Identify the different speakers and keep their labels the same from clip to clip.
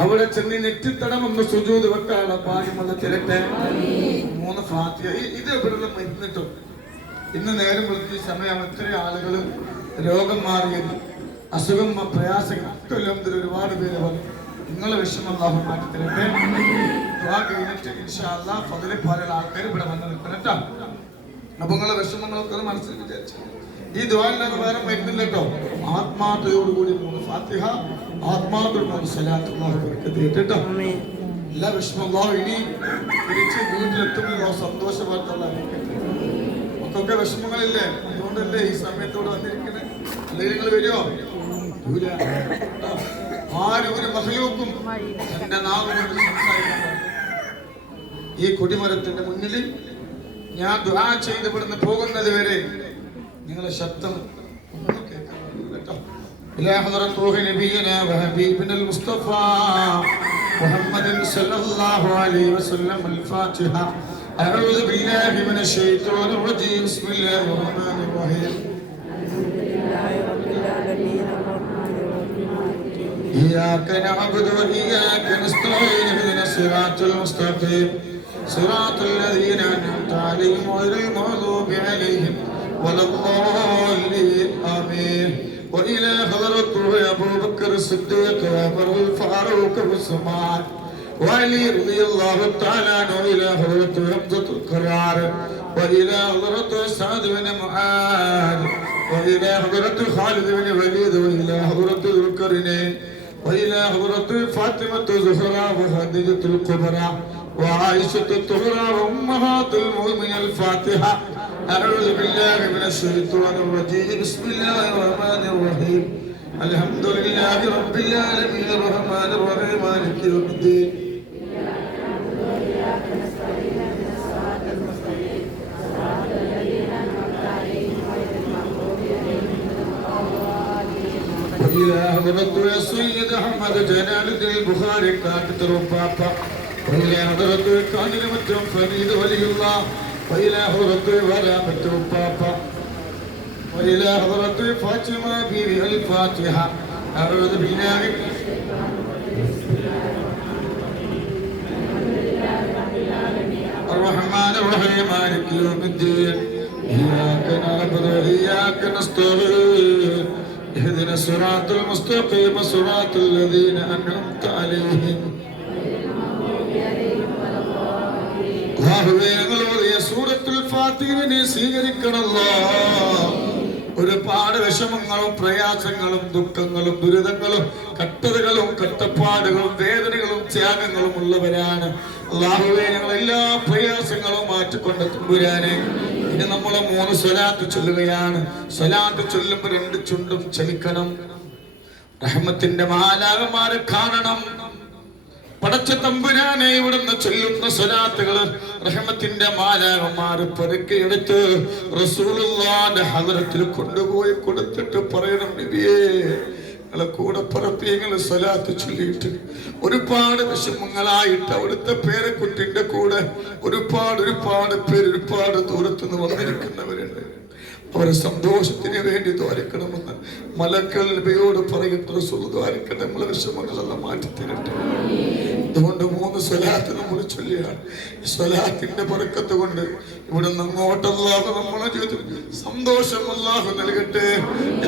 Speaker 1: അവിടെ ചെന്ന് നെറ്റിത്തടം ഒന്ന് സുജൂത് വെക്കാനുള്ള ഭാഗ്യമുള്ള തിരട്ടെ മൂന്ന് ഫാത്തിയ ഇത് എവിടെയുള്ള മരുന്നിട്ടും ഇന്ന് നേരം വിളിച്ച് സമയം എത്ര ആളുകൾ രോഗം മാറിയത് അസുഖം പ്രയാസങ്ങൾ ഒക്കെ ലോകത്തിൽ ഒരുപാട് പേര് വന്നു. നിങ്ങളെ വിഷമം ലാഭം മാറ്റി തരട്ടെ. കഴിഞ്ഞിട്ട് ഇൻഷാ അല്ലാഹ് ഫضل പോലെയുള്ള ആൾക്കാർ ഇവിടെ വന്ന് നിൽക്കണം അപ്പൊ നിങ്ങളെ വിഷമങ്ങളൊക്കെ ഒന്ന് മനസ്സിൽ വിചാരിച്ചു. ഈ ദ്വാരല്ലാതെ വേറെ മരുന്നില്ല കേട്ടോ. ആത്മാർത്ഥതയോടുകൂടി മൂന്ന് ഫാത്തിഹ. ആത്മാർത്ഥ മൂന്ന് സലാത്ത് അള്ളാഹു ബർക്കത്ത് ചെയ്യട്ടെ കേട്ടോ എല്ലാ വിഷമം അള്ളാഹു ഇനി തിരിച്ച് വീട്ടിലെത്തുമ്പോൾ സന്തോഷമായിട്ടുള്ള അള്ളാഹു വിഷമങ്ങളില്ലേ? അതുകൊണ്ടല്ലേ ഈ സമയത്തോട് വന്നിരിക്കുന്നത്? അല്ലെങ്കിൽ നിങ്ങൾ വരുമോ. ആരും ഒരു മഹലൂക്കും എന്റെ നാവിനോട് സംസാരിക്കാൻ പാടില്ല. ഈ കൊടിമരത്തിന്റെ മുന്നിൽ ഞാൻ ദുആ ചെയ്ത് ഇവിടുന്ന് പോകുന്നത് വരെ നിങ്ങളെ ശബ്ദം إلى حضرة روح نبينا وحبيبنا المصطفى. محمد صلى الله عليه وسلم الفاتحة. أعوذ بالله من الشيطان الرجيم. بسم الله الرحمن الرحيم. إياك نعبد وإياك نستعين اهدنا الصراط المستقيم. صراط الذين أنعمت عليهم غير المغضوب عليهم ولا الضالين. وإلى حضرته أبو بكر الصديق وعمر الفاروق والسمان وعلي رضي الله تعالى عنه إلى حضرته حمزة القرار. وإلى حضرته سعد بن معاذ. وإلى حضرة خالد بن وليد. وإلى حضرة ذو القرنين. وإلى حضرة فاطمة زهرا وخديجة الكبرى. وعائشة الطهرى وأمهات المؤمنين الفاتحة. أعوذ بالله من الشيطان الرجيم. بسم الله الرحمن الرحيم. الحمد لله رب العالمين الرحمن الرحيم مالك يوم الدين وإلى حضرة يا سيد أحمد جلال الدين البخاري كاتب بابا وإلى حضرة كامل متم فريد ولي الله وإلى حضرة ورامة بابا وإلى حضرة فاطمة بها الفاتحة أعوذ بالله الرحمن الرحيم مالك يوم الدين إياك نعبد وإياك نستعين اهدنا الصراط المستقيم صراط الذين أنعمت عليهم الله يغلو يا سورة الفاتحة نسيرك الله ഒരുപാട് വിഷമങ്ങളും പ്രയാസങ്ങളും ദുഃഖങ്ങളും ദുരിതങ്ങളും കട്ടതകളും കട്ടപ്പാടുകളും വേദനകളും ത്യാഗങ്ങളും ഉള്ളവരാണ്. അള്ളാഹുവേ എല്ലാ പ്രയാസങ്ങളും മാറ്റിക്കൊണ്ട് തുമ്പുരാനെ ഇനി നമ്മൾ മൂന്ന് സ്വലാത്ത് ചൊല്ലുകയാണ്. സ്വലാത്ത് ചൊല്ലുമ്പോൾ രണ്ട് ചുണ്ടും ചലിക്കണം. റഹ്മത്തിന്റെ മാലാകന്മാരെ കാണണം. പടച്ച തമ്പുരാനെ ഇവിടുന്ന് ചൊല്ലുന്ന സ്വലാത്തുകൾ റഹ്മത്തിന്റെ മാലാകമാർ പെറുക്കി എടുത്ത് റസൂലുള്ളാന്റെ ഹദരത്തിൽ കൊണ്ടുപോയി കൊടുത്തിട്ട് പറയണം നബിയേ കൂടെ പറപ്പിയങ്ങൾ സ്വലാത്ത് ചൊല്ലിയിട്ട്. ഒരുപാട് വിഷമങ്ങളായിട്ട് അവിടുത്തെ പേരക്കുട്ടിന്റെ കൂടെ ഒരുപാട് ഒരുപാട് പേര് ഒരുപാട് ദൂരത്തുനിന്ന് വന്നിരിക്കുന്നവരുണ്ട്. അവരെ സന്തോഷത്തിന് വേണ്ടി ദ്വാരിക്കണമെന്ന് മലക്കൽ നബിയോട് പറയുന്ന സുഖ ദ്വാരിക്കട്ടെ നമ്മളെ വിഷമങ്ങളെല്ലാം മാറ്റി തരട്ടെ അതുകൊണ്ട് മൂന്ന് സ്വലാത്ത് നമ്മൾ ചൊല്ലുകയാണ്. സ്വലാത്തിന്റെ പുറക്കത്ത് കൊണ്ട് ഇവിടെ അങ്ങോട്ടല്ലാതെ നമ്മളെ ജീവിതത്തിൽ സന്തോഷം അല്ലാഹു നൽകട്ടെ.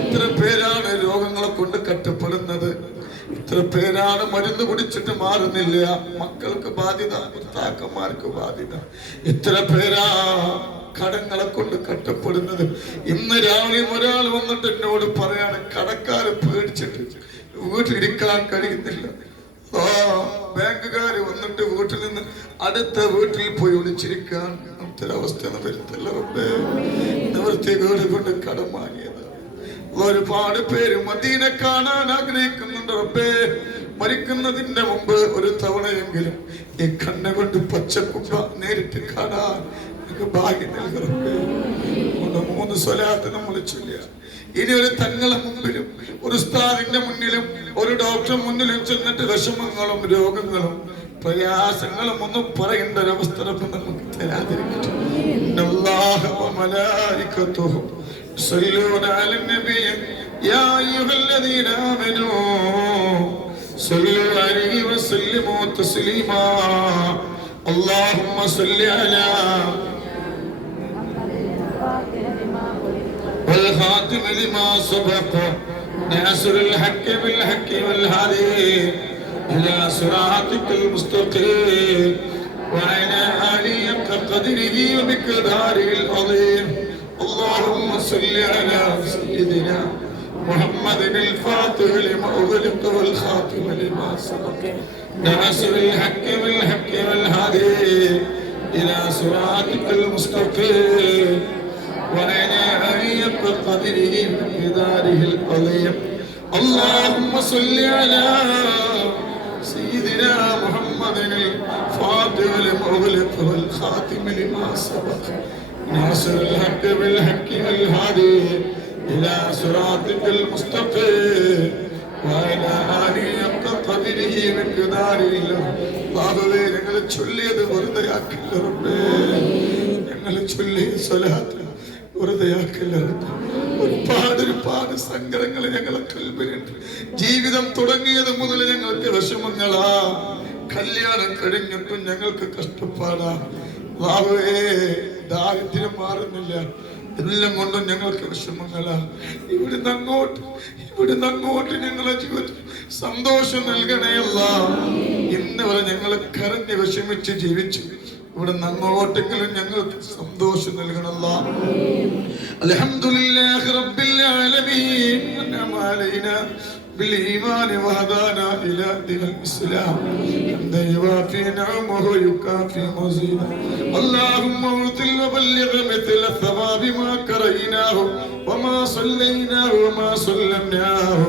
Speaker 1: എത്ര പേരാണ് രോഗങ്ങളെ കൊണ്ട് കട്ടപ്പെടുന്നത് ഇത്ര പേരാണ് മരുന്ന് കുടിച്ചിട്ട് മാറുന്നില്ല? മക്കൾക്ക് ബാധ്യത ഭർത്താക്കന്മാർക്ക് ബാധ്യത. ഇത്ര പേരാ കടങ്ങളെ കൊണ്ട് കട്ടപ്പെടുന്നത് ഇന്ന് രാവിലെ ഒരാൾ വന്നിട്ട് എന്നോട് പറയാണ് കടക്കാരെ പേടിച്ചിട്ട് വീട്ടിലിരിക്കാൻ കഴിയുന്നില്ല. ബാങ്കുകാര് വന്നിട്ട് വീട്ടിൽ നിന്ന് അടുത്ത വീട്ടിൽ പോയി ഒളിച്ചിരിക്കാൻ. അവസ്ഥ വരുത്തല്ലേ റബ്ബേ. നിവൃത്തി കേട് കൊണ്ട് കടം വാങ്ങിയത്. ഒരുപാട് പേര് മദീനെ കാണാൻ ആഗ്രഹിക്കുന്നുണ്ട് റബ്ബേ. മരിക്കുന്നതിന്റെ മുമ്പ് ഒരു തവണയെങ്കിലും ഈ കണ്ണ കൊണ്ട് പച്ചക്കുപ്പ നേരിട്ട് കാണാൻ ഭാഗ്യം അതുകൊണ്ട് മൂന്ന് സ്വലാത്ത് നമ്മൾ ചൊല്ലുക ഇനി ഒരു തങ്ങളെ മുമ്പിലും ഒരു ഉസ്താദിന്റെ മുന്നിലും ഒരു ഡോക്ടർ മുന്നിലും ചെന്നിട്ട് വിഷമങ്ങളും രോഗങ്ങളും പ്രയാസങ്ങളും ഒന്നും പറയേണ്ട ഒരവസ്ഥ റബ്ബ് നമുക്ക് തരാതിരിക്കട്ടെ ഇന്നല്ലാഹ വമലായികത്തുഹു يصلون على النبي يا أيها الذين آمنوا صلوا عليه وسلموا تسليما اللهم صل على والخاتم لما سبق ناصر الحق بالحق والهادي إلى صراطك المستقيم وعلى آله قدره ومقداره العظيم اللهم صل على سيدنا محمد الفاتح لما أغلق والخاتم لما سبق ناصر الحق بالحق والهادي إلى صراطك المستقيم وعلى آله قدره بمقداره العظيم اللهم صل على سيدنا محمد الفاتح المغلق والخاتم لما سبق ناصر الحق بالحق والهادي إلى صراطك المستقيم وعلى آله قدره بمقداره അള്ളാഹുവേ ഞങ്ങൾ ചൊല്ലിയത് വെറുതെയാക്കില്ല റബ്ബേ ഞങ്ങൾ ചൊല്ലിയ സ്വലാത്ത് വെറുതെയാക്കില്ല റബ്ബേ. ഒരുപാട് ഒരുപാട് സങ്കടങ്ങൾ ഞങ്ങളെ കൽവിലുണ്ട് ജീവിതം തുടങ്ങിയത് മുതൽ ഞങ്ങൾക്ക് വിഷമങ്ങളാ. കല്യാണം കഴിഞ്ഞിട്ടും ഞങ്ങൾക്ക് കഷ്ടപ്പാടാ. വാവേ ദാരിദ്ര്യം മാറുന്നില്ല. എല്ലാം കൊണ്ടും ഞങ്ങൾക്ക് വിഷമങ്ങളാ. ഇവിടുന്ന് അങ്ങോട്ട് ഇവിടുന്ന് അങ്ങോട്ട് ഞങ്ങളെ ജീവിതത്തിൽ സന്തോഷം നൽകണേയല്ല ഇന്ന് വരെ ഞങ്ങൾ കരഞ്ഞ് വിഷമിച്ച് ജീവിച്ചു ഇവിടുന്ന് അങ്ങോട്ടെങ്കിലും ഞങ്ങൾക്ക് സന്തോഷം നൽകണല്ല അൽഹംദുലില്ലാഹി റബ്ബിൽ ആലമീൻ അൻഅമ അലൈനാ بالإيمان وهدانا إلى دين الإسلام حمدا يوافي نعمه ويكافي مزيدا اللهم ارسل وبلغ مثل الثواب ما كرهناه وما صليناه وما سلمناه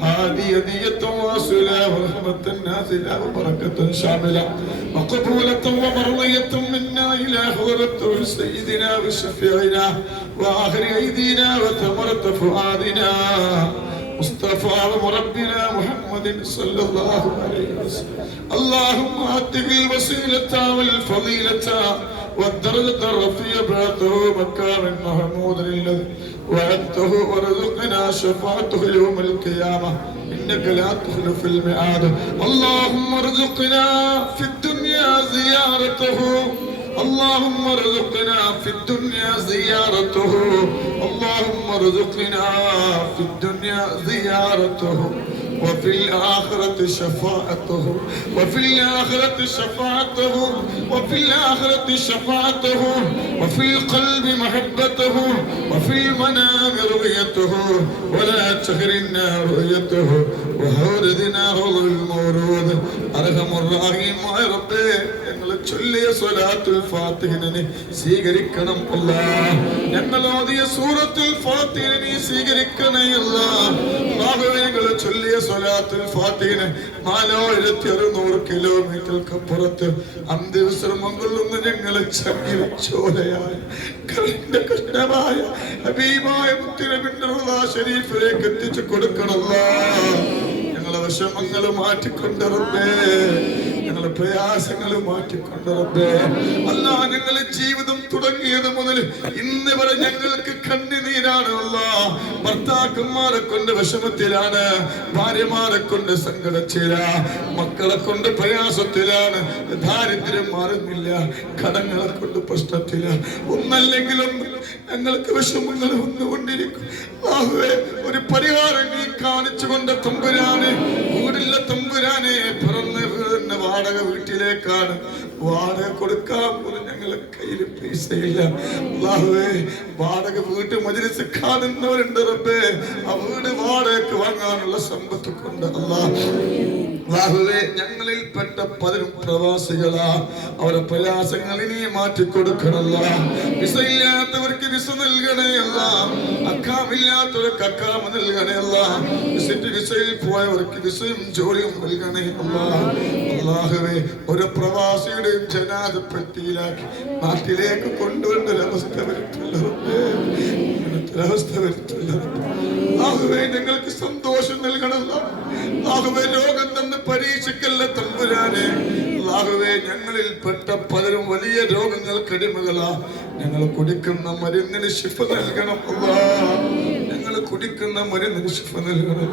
Speaker 1: هذه هدية واصلة ورحمة نازلة وبركة شاملة وقبولة ومرضية منا إلى حضرة سيدنا وشفيعنا وآخر أيدينا وثمرة فؤادنا مصطفى ومربنا محمد صلى الله عليه وسلم. اللهم أتق الوسيلة والفضيلة والدرجة الرفيع بعثه مكان محمود الذي وعدته ورزقنا شفاعته يوم القيامة. إنك لا تخلف الميعاد. اللهم ارزقنا في الدنيا زيارته. اللهم ارزقنا في الدنيا زيارته. اللهم ارزقنا في الدنيا زيارته. وفي الآخرة شفاعته وفي الآخرة شفاعته وفي الآخرة شفاعته وفي القلب محبته وفي المنام رؤيته ولا تخرنا رؤيته وهوردنا هو المورود أرحم الراحيم يا ربي ഞങ്ങൾ ചൊല്ലിയ സ്വലാത്തുൽ ഫാത്തിഹിനെ നീ സ്വീകരിക്കണം അല്ല ഞങ്ങൾ ഓതിയ സൂറത്തുൽ ഫാത്തിഹിനെ നീ സ്വീകരിക്കണേ അല്ല ഞങ്ങൾ ചൊല്ലിയ സ്വലാത്തുൽ ഫാത്തിഹിനെ നാലായിരത്തി അറുന്നൂറ് കിലോമീറ്റർക്ക് പുറത്ത് അന്ത്യവിശ്രമം കൊള്ളുന്ന ഞങ്ങളെ ചങ്ങിൽ ചോലയായ കറിന്റെ കഷ്ണമായ ഷരീഫിലേക്ക് എത്തിച്ചു കൊടുക്കണമല്ല. ഞങ്ങളെ വിഷമങ്ങൾ മാറ്റിക്കൊണ്ടിറപ്പേ ഞങ്ങളെ പ്രയാസങ്ങൾ മാറ്റിക്കൊണ്ടിറപ്പേ അല്ല ഞങ്ങളെ ജീവിതം തുടങ്ങിയത് മുതൽ ഇന്ന് വരെ ഞങ്ങൾക്ക് കണ്ണിനീരാണുള്ള ഭർത്താക്കന്മാരെ കൊണ്ട് വിഷമത്തിലാണ് ഭാര്യമാരെ കൊണ്ട് സങ്കടത്തില. മക്കളെ കൊണ്ട് പ്രയാസത്തിലാണ് ദാരിദ്ര്യം മാറുന്നില്ല കടങ്ങളെ കൊണ്ട് പ്രശ്നത്തില. ഒന്നല്ലെങ്കിലും ഞങ്ങൾക്ക് വിഷമങ്ങൾ വന്നുകൊണ്ടിരിക്കും. പരിഹാരം നീ കാണിച്ചുകൊണ്ട് തമ്പുരാനെ വീടില്ല തമ്പുരാനെ പിറന്ന് വീടിന്റെ വാടക വീട്ടിലേക്കാണ് വാടക കൊടുക്കാൻ പോലും ഞങ്ങളെ കയ്യിൽ പൈസയില്ല. അള്ളാഹുവേ വാടക വീട്ട് മജിലിസ് കാണുന്നവരുണ്ട് റബ്ബേ. ആ വീട് വാടകയ്ക്ക് വാങ്ങാനുള്ള സമ്പത്ത് കൊണ്ട് അള്ളാഹ് ഞങ്ങളിൽ പെട്ട പലരും പ്രവാസികളാ. അവരെ പ്രയാസങ്ങൾ ഇനി മാറ്റി കൊടുക്കണല്ല വിസ ഇല്ലാത്തവർക്ക് വിസ നൽകണേ അക്കാമില്ലാത്തവർക്ക് അക്കാമ നൽകണയല്ല. വിസിറ്റ് വിസയിൽ പോയവർക്ക് വിസയും ജോലിയും നൽകണയല്ല. അള്ളാഹുവേ ഒരു പ്രവാസിയുടെയും ജനാധിപത്യയിലാക്കി നാട്ടിലേക്ക് കൊണ്ടുവരേണ്ട ഒരവസ്ഥ ഒരവസ്ഥ വരുത്തില്ല ആഹുവേ ഞങ്ങൾക്ക് സന്തോഷം നൽകണമല്ലോ. ആഹുവേ രോഗം തന്ന് പരീക്ഷിക്കല്ല തമ്പുരാനെ. ആഹുവേ ഞങ്ങളിൽ പെട്ട പലരും വലിയ രോഗങ്ങൾ കടിമകളാ ഞങ്ങൾ കുടിക്കുന്ന മരുന്നിന് ശിഫ നൽകണം ഞങ്ങൾ കുടിക്കുന്ന മരുന്നിന് ശിഫ നൽകണം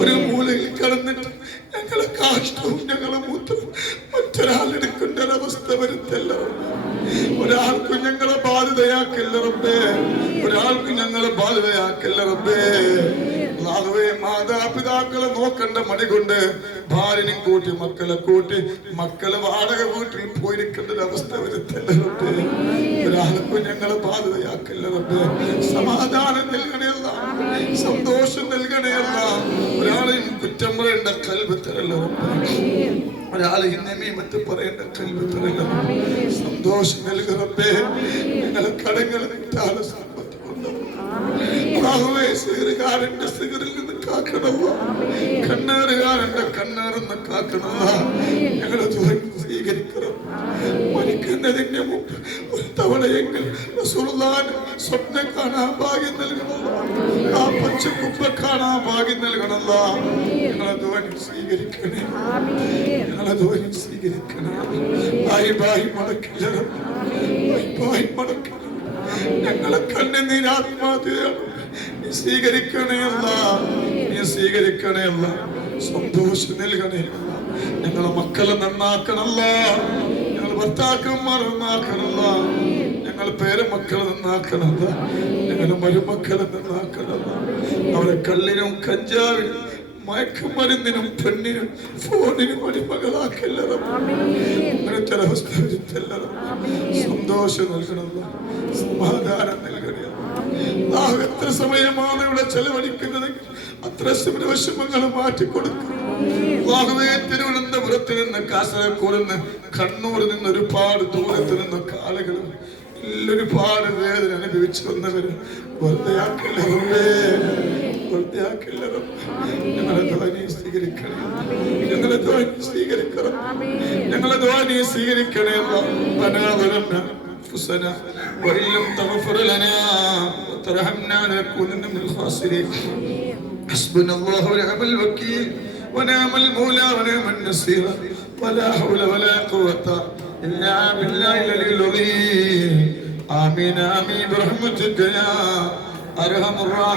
Speaker 1: ഒരു മൂലയിൽ കടന്നിട്ട് ഞങ്ങളെ കാഷ്ടവും ഞങ്ങളെ മൂത്രവും മറ്റൊരാളെടുക്കേണ്ട ഒരവസ്ഥ വരുത്തല്ല. ഒരാൾക്കും ഞങ്ങളെ ബാധിതയാക്കില്ല റബ്ബേ. ഒരാൾക്കും ഞങ്ങളെ ബാധിതയാക്കില്ല റബ്ബേ. അല്ലാഹുവേ മാതാപിതാക്കളെ നോക്കണ്ട മടി കൊണ്ട് ഭാര്യനും കൂട്ടി മക്കളെ കൂട്ടി മക്കളെ വാടക വീട്ടിൽ പോയിരിക്കേണ്ട ഒരു അവസ്ഥ വരുത്തല്ല റബ്ബേ. ഒരാൾക്കും ഞങ്ങളെ റബ്ബേ. സമാധാനം നൽകണയല്ല സന്തോഷം നൽകണയല്ല. ഒരാളെയും കുറ്റം പറയേണ്ട കൽവ് തരല്ല റബ്ബേ. ഒരാളെ ഇന്നമീമത്ത് പറയേണ്ട കൽവ് തരല്ല സന്തോഷം നൽകുക നിങ്ങളെ സമ്പത്ത് കൊണ്ടുപോകും അല്ലാഹുവേ സിഗറുകാരന്റെ സിഗറിൽ നിന്ന് കാക്കണമോ കണ്ണേറുകാരന്റെ കണ്ണേറിൽ നിന്ന് കാക്കണമോ ഞങ്ങളെ സ്വീകരിക്കണം. മരിക്കുന്നതിന്റെ മുമ്പ് ഒരു തവണയെങ്കിൽ സ്വപ്നം കാണാൻ ഭാഗ്യം നൽകണമല്ലോ. ആ പച്ചക്കുപ്പ കാണാൻ ഭാഗ്യം നൽകണമല്ലോ. ഞങ്ങളെ ധ്വനി സ്വീകരിക്കണേ. ഞങ്ങളെ ധ്വനി സ്വീകരിക്കണേ. ബായി ബായി മടക്കില്ല ഞങ്ങളെ കണ്ണുനീർ ആത്മാർത്ഥതയാണ്. നീ സന്തോഷം നൽകണേ അല്ല. ഞങ്ങളെ മക്കളെ നന്നാക്കണല്ല. ഞങ്ങൾ ഭർത്താക്കന്മാർ നന്നാക്കണല്ല. ഞങ്ങൾ പേരമക്കളെ നന്നാക്കണല്ല. ഞങ്ങളുടെ മരുമക്കളെ നന്നാക്കണല്ല. അവരെ കള്ളിനും കഞ്ചാവിനും മയക്കുമരുന്നിനും പെണ്ണിനും ഫോണിനും അടിമകളാക്കല്ല സന്തോഷം നൽകണമല്ല സമാധാനം നൽകണമല്ല നാം എത്ര സമയമാണ് ഇവിടെ ചെലവഴിക്കുന്നത്? അത്ര വിഷമങ്ങൾ മാറ്റിക്കൊടുക്കും വാഹുവേ തിരുവനന്തപുരത്ത് നിന്ന് കാസർഗോഡ് നിന്ന് കണ്ണൂരിൽ നിന്ന് ഒരുപാട് ദൂരത്ത് നിന്നൊക്കെ ആളുകൾ ഒരുപാട് വേദന അനുഭവിച്ചു വന്നവര് വെറുതെ ആക്കല്ല റബ്ബേ. വെറുതെ ആക്കല്ല. ഞങ്ങളെ ധ്വനി സ്വീകരിക്കണേ. ഞങ്ങളെ ധ്വനി സ്വീകരിക്കണം. ഞങ്ങളെ ധ്വനി സ്വീകരിക്കണേ ബനാവലം أنفسنا وإن لم تغفر لنا وترحمنا لنكونن من الخاسرين حسبنا الله ونعم الوكيل ونعم المولى ونعم النصير ولا حول ولا قوة إلا بالله العلي العظيم آمين آمين برحمتك يا أرحم الراحمين